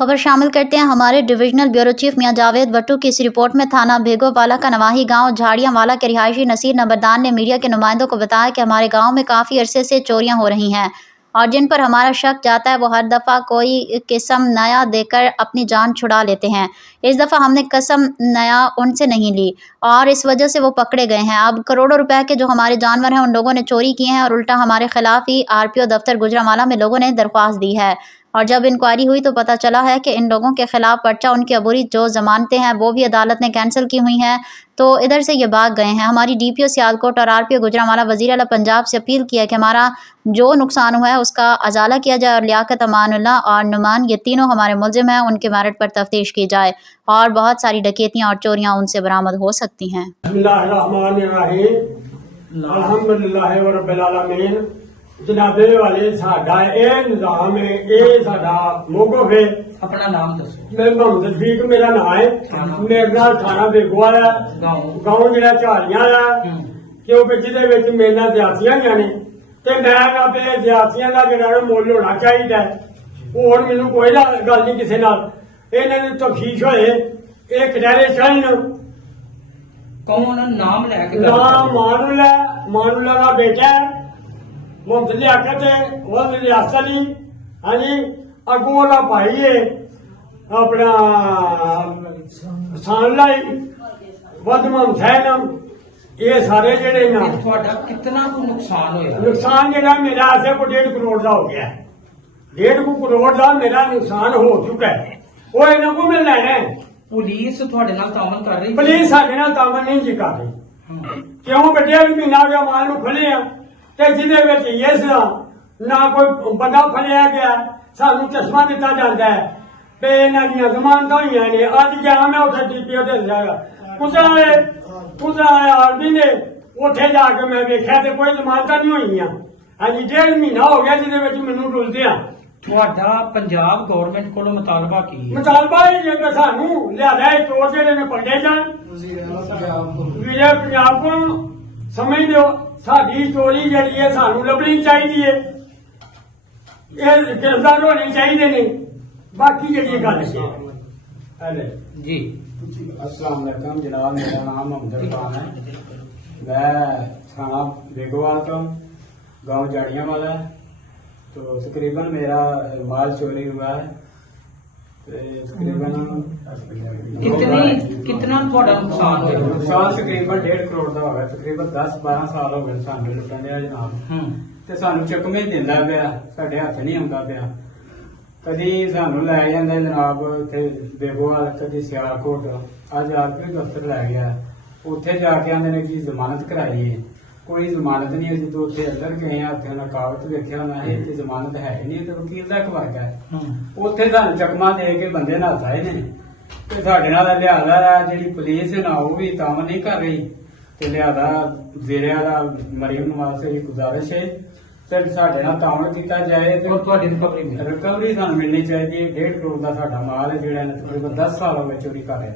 खबर शामिल करते हैं हमारे डिविजनल ब्यूरो चीफ मियां जावेद भट्टू की इस रिपोर्ट में थाना भेगोवाला का नवाही गांव झाड़ियांवाला के रिहायशी नसीर नंबरदार ने मीडिया के नुमाइंदों को बताया कि हमारे गांव में काफ़ी अरसे से चोरियां हो रही हैं और जिन पर हमारा शक जाता है वो हर दफ़ा कोई किस्म नया देकर अपनी जान छुड़ा लेते हैं। इस दफ़ा हमने कसम नया उनसे नहीं ली और इस वजह से वो पकड़े गए हैं। अब करोड़ों रुपए के जो हमारे जानवर हैं उन लोगों ने चोरी किए हैं और उल्टा हमारे खिलाफ ही RPO दफ्तर गुजरांवाला में लोगों ने दरख्वास्त दी है और जब इंक्वायरी हुई तो पता चला है कि इन लोगों के खिलाफ पर्चा उनकी अबूरी जो जमानतें हैं वो भी अदालत ने कैंसिल की हुई हैं, तो इधर से ये भाग गए हैं। हमारी DPO सियालकोट और RPO गुजरांवाला वज़ीर आला पंजाब से अपील की है कि हमारा जो नुकसान हुआ है उसका अजाला किया जाए और लियाकत, अमानुल्लाह और नुमान ये तीनों हमारे मुलजिम हैं, उनके मेरिट पर तफ्तीश की जाए और बहुत सारी डकैतियाँ और चोरियाँ उनसे बरामद हो सकती हैं। जनाबे वाले साडा ये निजाम है, ये साडा मोगफ है। अपना नाम दसो। मैं मोहम्मद रफीक मेरा नाम है। मेरे नाल थाना बेगोवाला गांव जिला झाड़ियां है, क्योंकि जिहदे विच मेरे नाल ज्यादतियां होईयां ने ते मैं अपने ज्यादतियां दा जिहड़ा मुल होना चाहिए। होर मैनूं कोई गल नहीं किसी नाल। इन्हां दी तफ्तीश होए, ये कटहरे चढ़न। कौन नाम लैके नाम मानुल्लाह दा बेटा है मोहम्मद लियाकत वल रियासत अली। हाँ जी, अगों वाला भाई है अपना सानलाई वदम हुसैन। ये सारे जेडे ना कितना को नुकसान होया? नुकसान जेड़ा मेरा ऐसे को 1.5 करोड़ का हो गया है। 1.5 करोड़ का मेरा नुकसान हो चुका है। वो इन्हों को मिल लेना है। पुलिस थोड़े नाल तामन कर रही? पुलिस साडे नाल तामन नहीं जी कर रही। क्यों बड्डे महीना हो गया माल नूं खुले आ ते जिहदे विच इस ना कोई बंदा फड़िया गया, सानू चश्मा दिता जाता है ते इन्हां दीयां जमानतां होईयां ने। अज गया मैं उत्थे DPO दे कुछ आदमी ने उत्थे जाके मैं वेख्या ते कोई जमानतां नहीं होईयां। हाँ जी, 1.5 महीना हो गया जिहदे विच मैनूं रुलदियां। ਤੁਹਾਡਾ पंजाब गवर्नमेंट कोलों मुतालबा की है? मुतालबा है जे सानू लिया चोर जेडे ने पकड़े जान। विजय पंजाब को समझ दो, साडी चोरी जी है सानू लभनी चाहिए है, ये गिरफ्तार होने चाहिए ने। बाकी जी गल जी। अस्सलाम वालेकुम जनाब, मेरा नाम मोहम्मद खान है। मैं थाना बेगोवाल तो गांव झाड़ियांवाला है। तो तकरीबन मेरा माल चोरी हुआ है। तकरीबन कितना थोड़ा नुकसान होया? नुकसान तकरीबन 1.5 करोड़ का होगा। तकरीबन 10-12 साल हो गए सानू लुटन दिया जनाब। ते सानू चकमे दिंदा पिया, साडे हत्थ नहीं आउंदा पिया। कदी सानू लै जांदा जनाब उत्थे बेगोवाल, कदी सियालकोट। अज RPO दफ्तर लै गया, उत्थे जाके आंदे ने कि जमानत कराई है। कोई जमानत नहीं है। जो उत्थे अंदर गए उत्थे उन्हें कागज वेख्या ना ये जमानत है नहीं, तो वकील का एक वर्ग है। उत्थे सानू चकमा दे के बंदे नस आए ने ते साडे नाल लिहाजा जिहड़ी पुलिस है ना वो भी तामन नहीं कर रही। ते लिहाजा ज़ेरे आला मरीम नवाज से गुजारिश है ते साडे नाल तामन किया जाए ते रिकवरी सानू मिलनी चाहिए। 1.5 करोड़ का साडा माल है जिहड़ा तकरीबन 10 साल हो गए चोरी कर रहे।